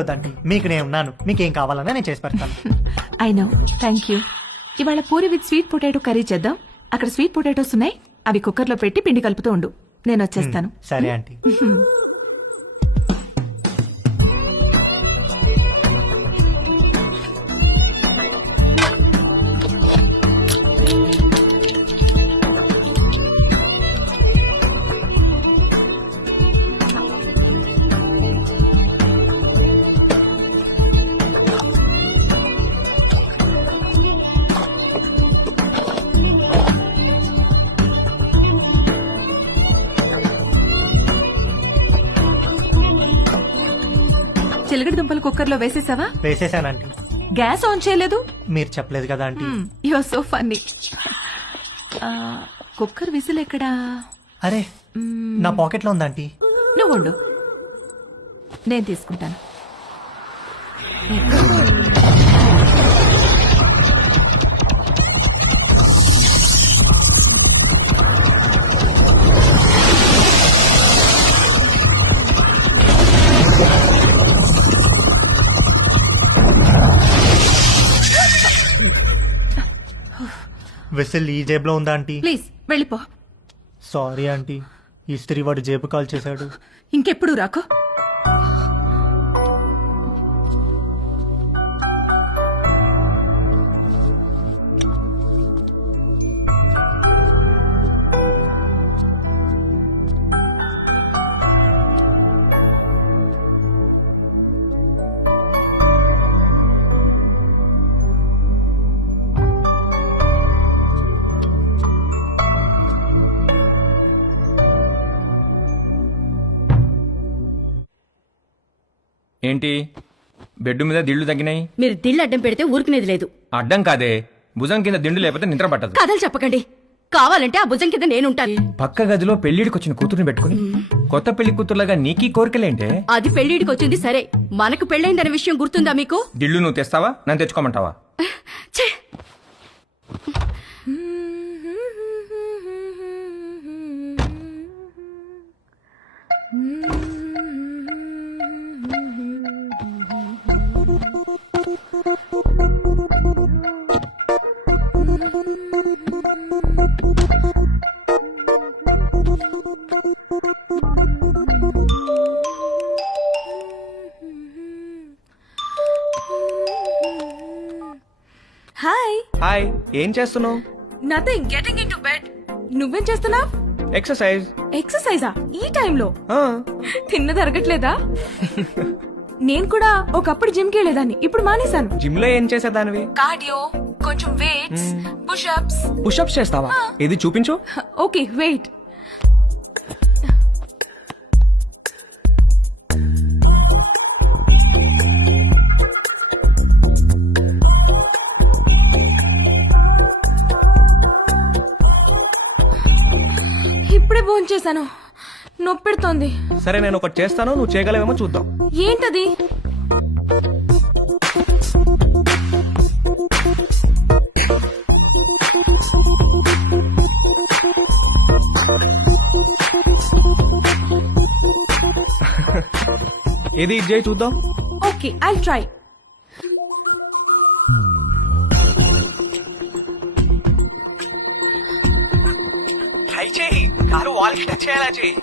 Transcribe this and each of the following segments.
వద్దండి, మీకు నేను ఉన్నాను. మీకేం కావాలన్నా నేను చేసి పెడతాను. I know, thank you. ఇవాళ puri with sweet potato curry చేద్దాం. అక్కడ స్వీట్ పొటాటోస్ ఉన్నాయి, అవి కుక్కర్లో పెట్టి పిండి కలుపుతూ ఉండు, నేను వచ్చేస్తాను. సరే ఆంటీ. చిలకడ దుంపలు కుక్కర్లో వేసేసావా? వేసేసానంటీ. గ్యాస్ ఆన్ చేయలేదు? మీరు చెప్పలేదు కదా aunty. You are so funny. Cooker whistle ఎక్కడా? అరే, నా పాకెట్లో ఉందంటీ. నువ్వు ఉండు, నేను తీసుకుంటాను. విసిల్ ఈ జేబులో ఉందా ఆంటీ? ప్లీజ్ వెళ్ళిపో. సారీ ఆంటీ, ఇస్త్రీ వాడు జేబు కాల్ చేశాడు. ఇంకెప్పుడు రాకో. ఏంటి బెడ్ మీద దిళ్లు తగ్గినాయి? మీరు దిళ్ళు అడ్డం పెడితే ఊరుకునేది లేదు. అడ్డం కాదే, భుజం కింద దిండు లేకపోతే నిద్ర పట్టదు. కథలు చెప్పకండి, కావాలంటే ఆ భుజం కింద నేనుంటాను. పక్క గదిలో పెళ్లిడికి వచ్చిన కూతురుని పెట్టుకుని కొత్త పెళ్లి కూతురులాగా నీకీ కోరికలేంటే? అది పెళ్లిడికి వచ్చింది సరే, మనకు పెళ్ళైందనే విషయం గుర్తుందా మీకు? దిళ్ళు నువ్వు తెస్తావా, నన్ను తెచ్చుకోమంటావా? ఛే! హాయ్. హాయ్, ఏం చేస్తున్నావు? Nothing, getting in to bed. నువ్వేం చేస్తున్నావ్? ఎక్సర్సైజ్. ఎక్సర్సైజా ఈ టైంలో? తిన్నది అరగట్లేదా? నేను కూడా ఒకప్పుడు జిమ్ కి వెళ్ళేదాన్ని, ఇప్పుడు మానేశాను. జిమ్ లో ఏం చేసేదానివి? కార్డియో, కొంచెం వెయిట్స్, పుషప్స్. పుషప్స్ చేస్తావా? ఇది చూపించు. Okay wait. ఇప్పుడే భోంచేశాను, నొప్పెడుతోంది. సరే, నేను ఒకటి చేస్తాను, నువ్వు చేయగలవేమో చూద్దాం. ఏంటది? ఏది ఇది చేయి చూద్దాం. Okay, I'll try. ట్రై చేయి, కారు వాల్కి టచ్ చేయాలా చేయి.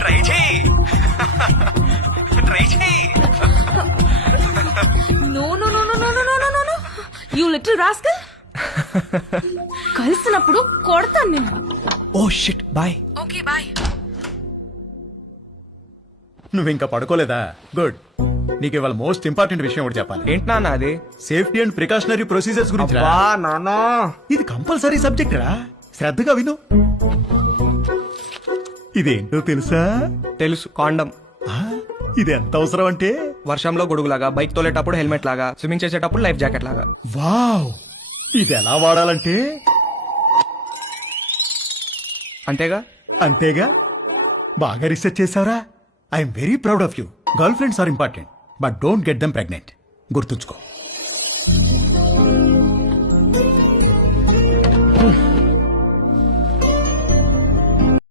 ట్రై చేయి, ట్రై చేయి. No no no no no no no no no, you little rascal. కలిసినప్పుడు కొడతాను నేను. Oh shit, bye. Okay bye. నువ్వింకా పడుకోలేదా? గుడ్. నీకు ఇవాళ మోస్ట్ ఇంపార్టెంట్ విషయం ఒకటి చెప్పాలి. ఏంటి నాన్న అది? సేఫ్టీ అండ్ ప్రికాషనరీ ప్రొసీజర్స్ గురించి రా. నానా, ఇది కంపల్సరీ సబ్జెక్ట్ రా, శ్రద్ధగా విను. ఇదేంటో తెలుసా? తెలుసు, కాండం. ఆ, ఇది ఎంత అవసరం అంటే వర్షంలో గొడుగులాగా, బైక్ తోలేటప్పుడు హెల్మెట్ లాగా, స్విమ్మింగ్ చేసేటప్పుడు లైఫ్ జాకెట్ లాగా. వావ్, ఇది ఎలా వాడాలంటే అంతేగా? అంతేగా. బాగా రీసెర్చ్ చేసావురా. I'm very proud of you. Girlfriends are important, but don't get them pregnant. గుర్తుంచుకో.